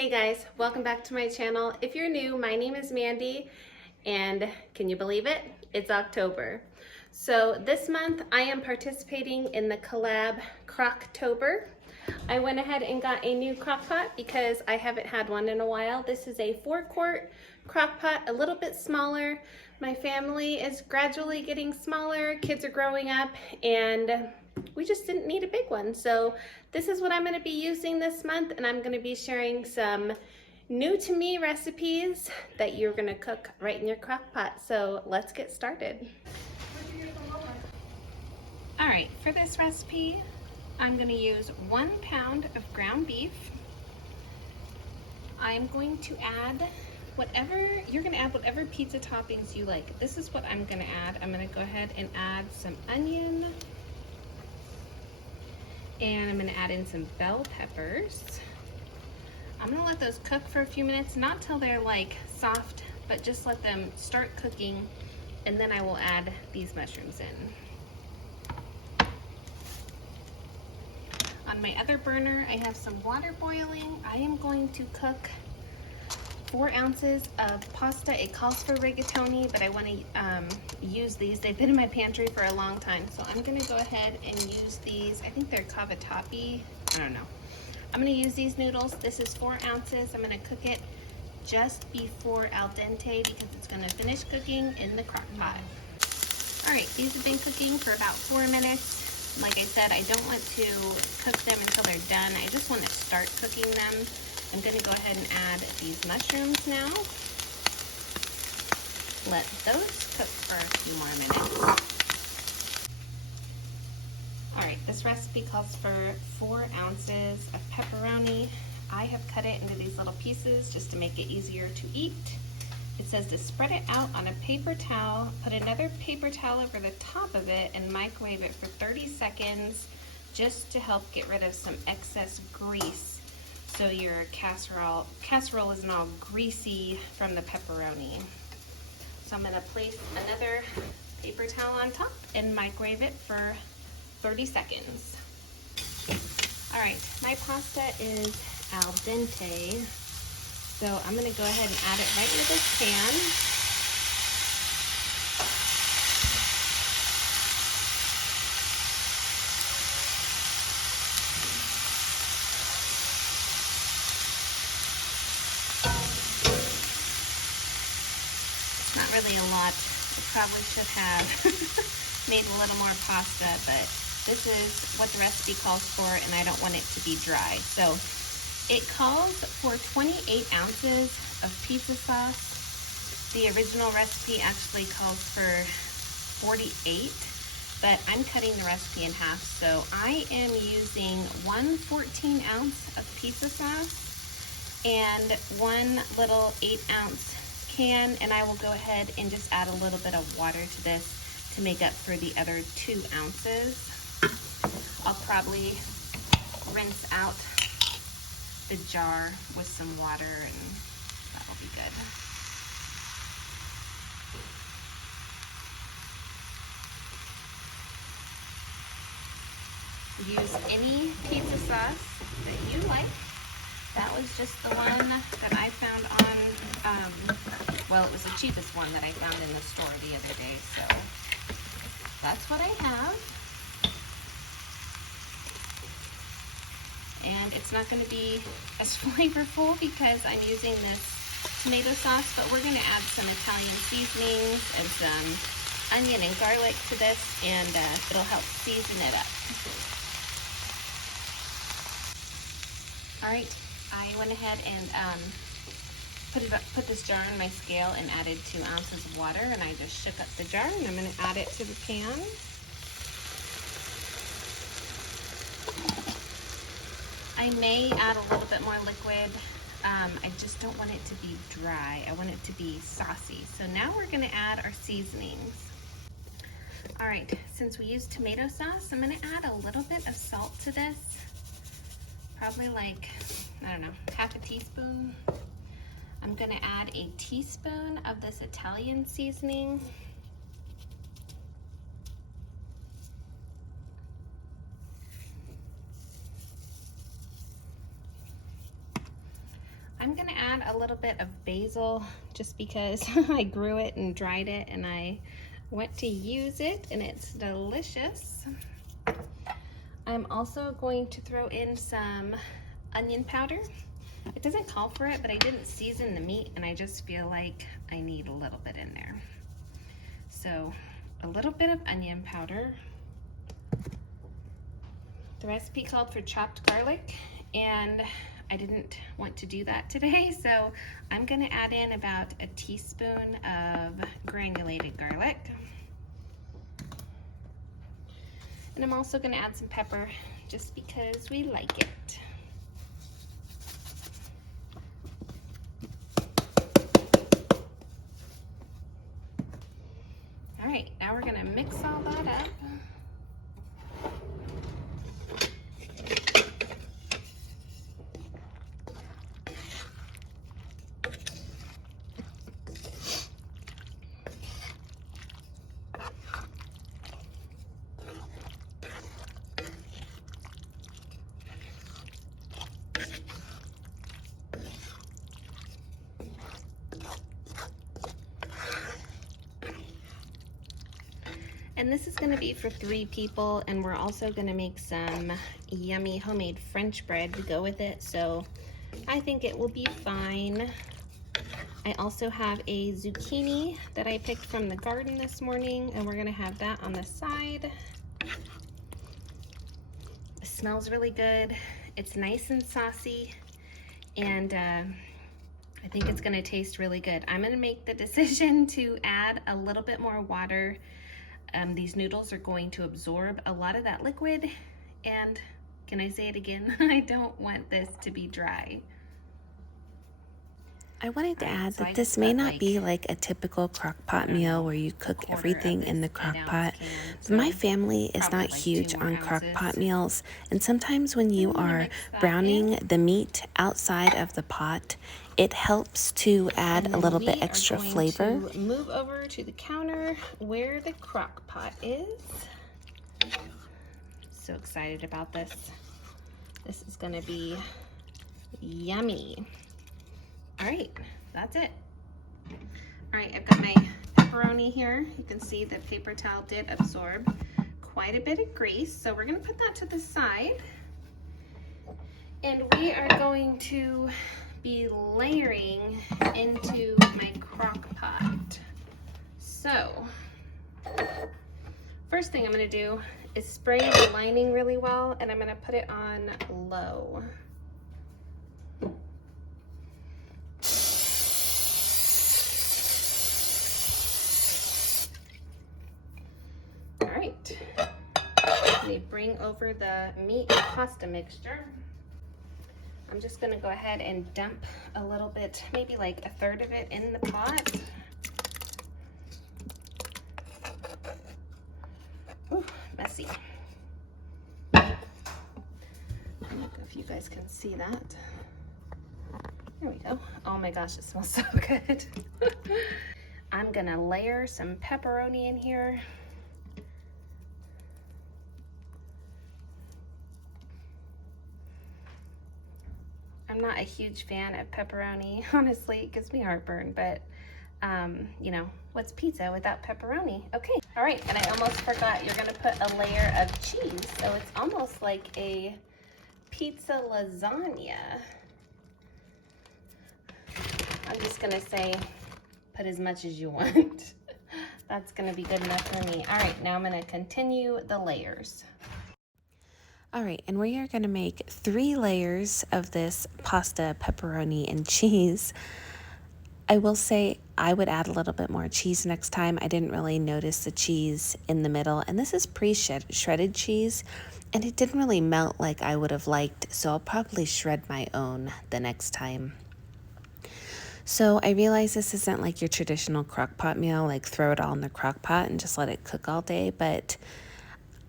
Hey guys, welcome back to my channel. If you're new, my name is Mandy, and can you believe it? It's October. So this month I am participating in the collab Crocktober. I went ahead and got a new crock pot because I haven't had one in a while. This is a 4-quart crock pot, a little bit smaller. My family is gradually getting smaller, kids are growing up, and we just didn't need a big one. So this is what I'm going to be using this month, and I'm going to be sharing some new to me recipes that you're going to cook right in your crock pot. So let's get started. All right, for this recipe, I'm going to use 1 pound of ground beef. I'm going to add you're going to add whatever pizza toppings you like. This is what I'm going to add. I'm going to go ahead and add some onion, and I'm going to add in some bell peppers. I'm going to let those cook for a few minutes, not till they're like soft, but just let them start cooking, and then I will add these mushrooms in. On my other burner, I have some water boiling. I am going to cook 4 ounces of pasta. It calls for rigatoni, but I want to use these. They've been in my pantry for a long time, so I'm going to go ahead and use these. I think they're cavatappi. I don't know. I'm going to use these noodles. This is 4 ounces. I'm going to cook it just before al dente because it's going to finish cooking in the crock pot. All right, these have been cooking for about 4 minutes. Like I said, I don't want to cook them until they're done. I just want to start cooking them. I'm going to go ahead and add these mushrooms now. Let those cook for a few more minutes. All right, this recipe calls for 4 ounces of pepperoni. I have cut it into these little pieces just to make it easier to eat. It says to spread it out on a paper towel, put another paper towel over the top of it, and microwave it for 30 seconds just to help get rid of some excess grease, so your casserole isn't all greasy from the pepperoni. So I'm going to place another paper towel on top and microwave it for 30 seconds. All right, my pasta is al dente, so I'm going to go ahead and add it right into this pan. Not really a lot. I probably should have made a little more pasta, but this is what the recipe calls for, and I don't want it to be dry. So it calls for 28 ounces of pizza sauce. The original recipe actually calls for 48, but I'm cutting the recipe in half. So I am using 1 14-ounce of pizza sauce and 1 little 8-ounce can, and I will go ahead and just add a little bit of water to this to make up for the other 2 ounces. I'll probably rinse out the jar with some water, and that'll be good. Use any pizza sauce that you like. That was just the one that I found on, well, it was the cheapest one that I found in the store the other day, so that's what I have. And it's not going to be as flavorful because I'm using this tomato sauce, but we're going to add some Italian seasonings and some onion and garlic to this, and it'll help season it up. All right. I went ahead and put this jar in my scale and added 2 ounces of water, and I just shook up the jar, and I'm going to add it to the pan. I may add a little bit more liquid. I just don't want it to be dry. I want it to be saucy. So now we're going to add our seasonings. All right, since we used tomato sauce, I'm going to add a little bit of salt to this. Probably like, I don't know, half a teaspoon. I'm going to add a teaspoon of this Italian seasoning. I'm gonna add a little bit of basil just because I grew it and dried it and I want to use it and it's delicious. I'm also going to throw in some onion powder. It doesn't call for it, but I didn't season the meat and I just feel like I need a little bit in there. So a little bit of onion powder. The recipe called for chopped garlic and I didn't want to do that today, so I'm gonna add in about a teaspoon of granulated garlic. And I'm also gonna add some pepper just because we like it. All right, now we're gonna mix all that up. And this is gonna be for 3 people, and we're also gonna make some yummy homemade French bread to go with it, so I think it will be fine. I also have a zucchini that I picked from the garden this morning, and we're gonna have that on the side. It smells really good. It's nice and saucy, and I think it's gonna taste really good. I'm gonna make the decision to add a little bit more water. These noodles are going to absorb a lot of that liquid, and can I say it again? I don't want this to be dry. I wanted to add that this may not be like a typical crock pot meal where you cook everything in the crock pot. My family is not huge on crock pot meals, and sometimes when you are browning the meat outside of the pot, it helps to add a little bit extra flavor. Move over to the counter where the crock pot is. So excited about this. This is gonna be yummy. All right, that's it. All right, I've got my pepperoni here. You can see the paper towel did absorb quite a bit of grease, so we're gonna put that to the side. And we are going to be layering into my crock pot. So, first thing I'm gonna do is spray the lining really well, and I'm gonna put it on low. All right, let me bring over the meat and pasta mixture. I'm just gonna go ahead and dump a little bit, maybe like 1/3 of it in the pot. Ooh, messy. I don't know if you guys can see that. There we go. Oh my gosh, it smells so good. I'm gonna layer some pepperoni in here. I'm not a huge fan of pepperoni, honestly. It gives me heartburn, but you know, what's pizza without pepperoni? Okay, all right, and I almost forgot, you're gonna put a layer of cheese, so it's almost like a pizza lasagna. I'm just gonna say, put as much as you want. That's gonna be good enough for me. All right, now I'm gonna continue the layers. All right, and we are going to make 3 layers of this pasta, pepperoni, and cheese. I will say I would add a little bit more cheese next time. I didn't really notice the cheese in the middle, and this is pre-shredded cheese, and it didn't really melt like I would have liked, so I'll probably shred my own the next time. So I realize this isn't like your traditional crock pot meal, like throw it all in the crock pot and just let it cook all day, but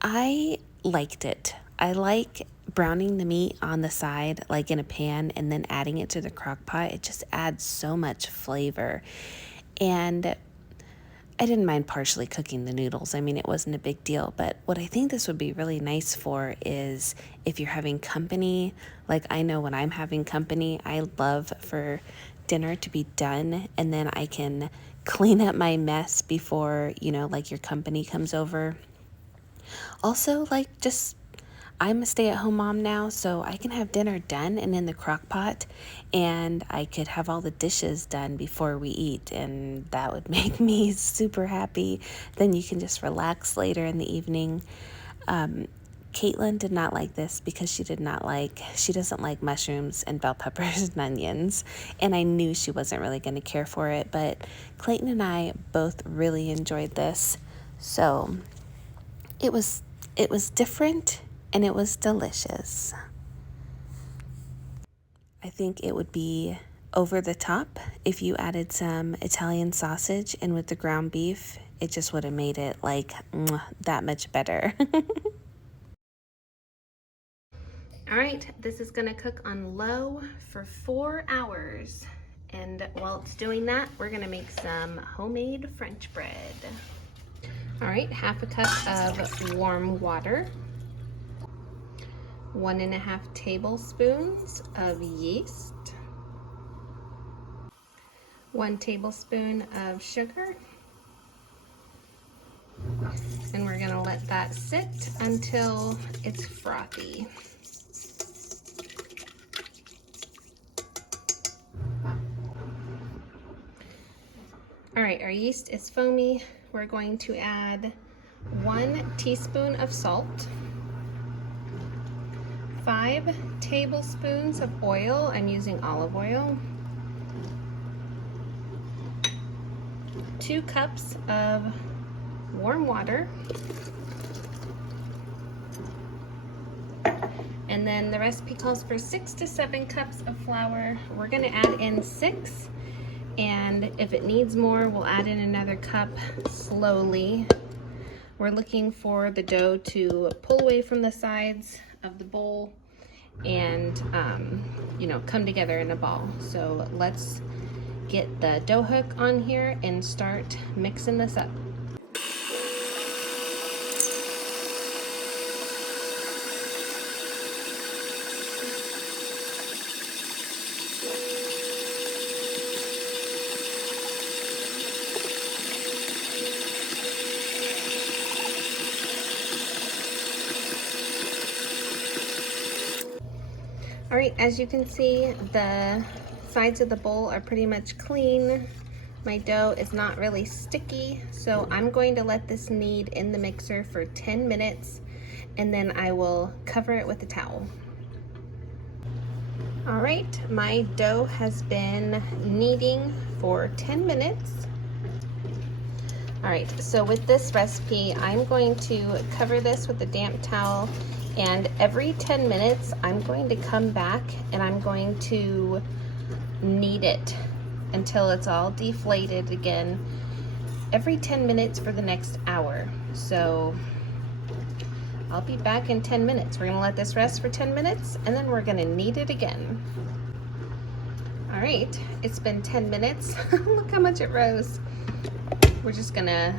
I liked it. I like browning the meat on the side, like in a pan, and then adding it to the crock pot. It just adds so much flavor. And I didn't mind partially cooking the noodles. I mean, it wasn't a big deal. But what I think this would be really nice for is if you're having company. Like, I know when I'm having company, I love for dinner to be done, and then I can clean up my mess before, like your company comes over. Also, like, just I'm a stay-at-home mom now, so I can have dinner done and in the crock pot, and I could have all the dishes done before we eat, and that would make me super happy. Then you can just relax later in the evening. Caitlin did not like this because she doesn't like mushrooms and bell peppers and onions, and I knew she wasn't really going to care for it, but Clayton and I both really enjoyed this. So it was different and it was delicious. I think it would be over the top if you added some Italian sausage, and with the ground beef, it just would have made it like that much better. All right, this is gonna cook on low for 4 hours. And while it's doing that, we're gonna make some homemade French bread. All right, half a cup of warm water, 1.5 tablespoons of yeast, 1 tablespoon of sugar, and we're gonna let that sit until it's frothy. All right, our yeast is foamy. We're going to add 1 teaspoon of salt, 5 tablespoons of oil. I'm using olive oil, 2 cups of warm water, and then the recipe calls for 6 to 7 cups of flour. We're gonna add in 6, and if it needs more, we'll add in another cup slowly. We're looking for the dough to pull away from the sides of the bowl and come together in a ball. So let's get the dough hook on here and start mixing this up. All right, as you can see, the sides of the bowl are pretty much clean. My dough is not really sticky, so I'm going to let this knead in the mixer for 10 minutes, and then I will cover it with a towel. All right, my dough has been kneading for 10 minutes. All right, so with this recipe, I'm going to cover this with a damp towel, and every 10 minutes, I'm going to come back and I'm going to knead it until it's all deflated again, every 10 minutes for the next hour. So I'll be back in 10 minutes. We're gonna let this rest for 10 minutes, and then we're gonna knead it again. All right, it's been 10 minutes. Look how much it rose. We're just gonna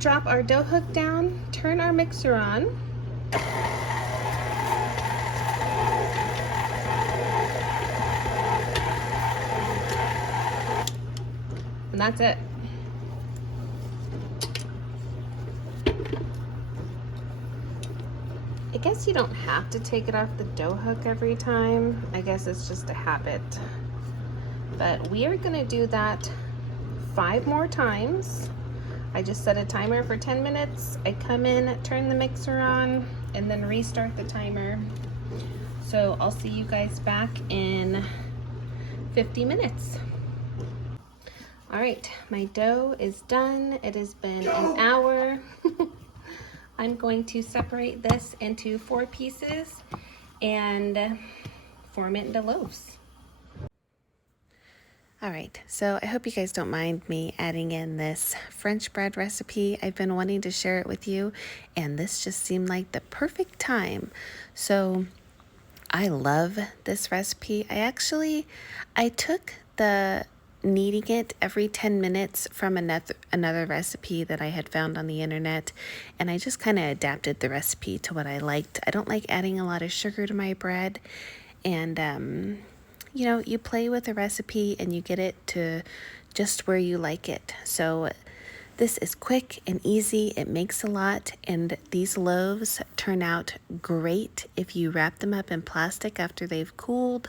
drop our dough hook down, turn our mixer on. And that's it. I guess you don't have to take it off the dough hook every time. I guess it's just a habit. But we are gonna do that 5 more times. I just set a timer for 10 minutes. I come in, turn the mixer on, and then restart the timer. So I'll see you guys back in 50 minutes. All right, my dough is done. It has been an hour. I'm going to separate this into 4 pieces and form it into loaves. All right, so I hope you guys don't mind me adding in this French bread recipe. I've been wanting to share it with you, and this just seemed like the perfect time. So I love this recipe. I took the kneading it every 10 minutes from another recipe that I had found on the internet, and I just kind of adapted the recipe to what I liked. I don't like adding a lot of sugar to my bread, and you know, you play with the recipe and you get it to just where you like it. So this is quick and easy. It makes a lot, and these loaves turn out great if you wrap them up in plastic after they've cooled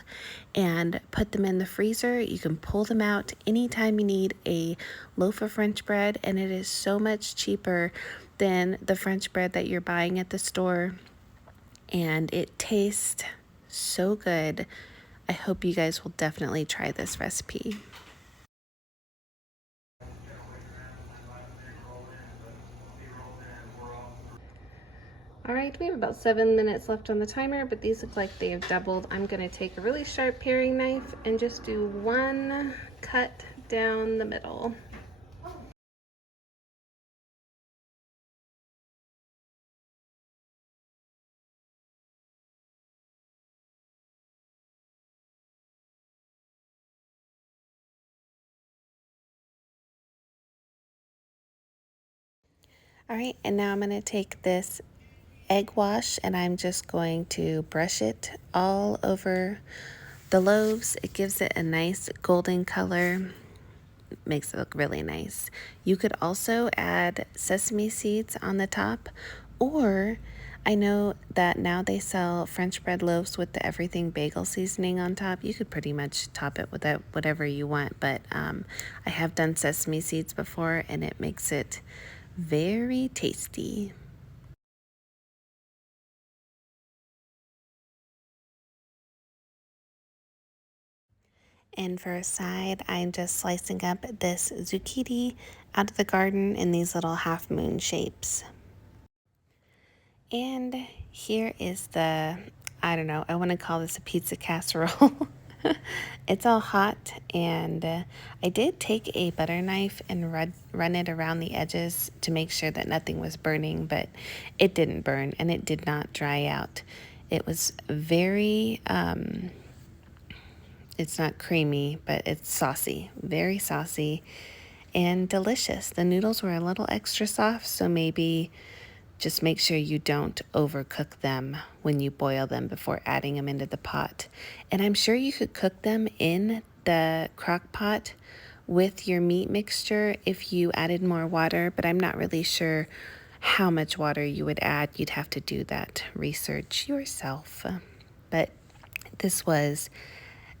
and put them in the freezer. You can pull them out anytime you need a loaf of French bread, and it is so much cheaper than the French bread that you're buying at the store, and it tastes so good. I hope you guys will definitely try this recipe. All right, we have about 7 minutes left on the timer, but these look like they have doubled. I'm gonna take a really sharp paring knife and just do one cut down the middle. All right, and now I'm gonna take this egg wash and I'm just going to brush it all over the loaves. It gives it a nice golden color, makes it look really nice. You could also add sesame seeds on the top, or I know that now they sell French bread loaves with the everything bagel seasoning on top. You could pretty much top it with that, whatever you want, but I have done sesame seeds before and it makes it very tasty. And for a side, I'm just slicing up this zucchini out of the garden in these little half moon shapes. And here is the, I don't know, I want to call this a pizza casserole. It's all hot, and I did take a butter knife and run it around the edges to make sure that nothing was burning, but it didn't burn and it did not dry out. It was very, it's not creamy, but it's saucy, very saucy and delicious. The noodles were a little extra soft, so maybe just make sure you don't overcook them when you boil them before adding them into the pot. And I'm sure you could cook them in the crock pot with your meat mixture if you added more water, but I'm not really sure how much water you would add. You'd have to do that research yourself. But this was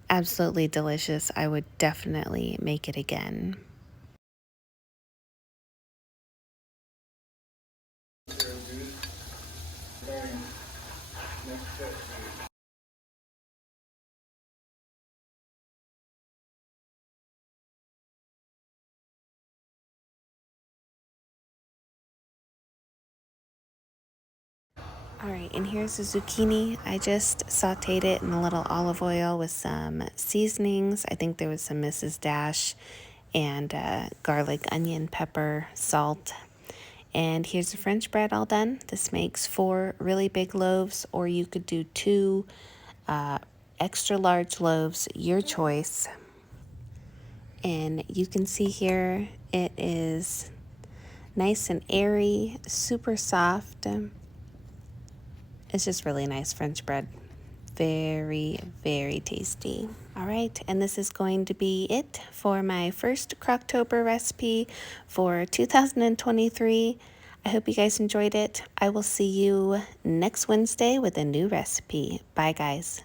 absolutely delicious. I would definitely make it again. All right, and here's the zucchini. I just sauteed it in a little olive oil with some seasonings. I think there was some Mrs. Dash and garlic, onion, pepper, salt. And here's the French bread all done. This makes 4 really big loaves, or you could do 2 extra large loaves, your choice. And you can see here it is nice and airy, super soft. It's just really nice French bread. Very, very tasty. All right, and this is going to be it for my first Crocktober recipe for 2023. I hope you guys enjoyed it. I will see you next Wednesday with a new recipe. Bye, guys.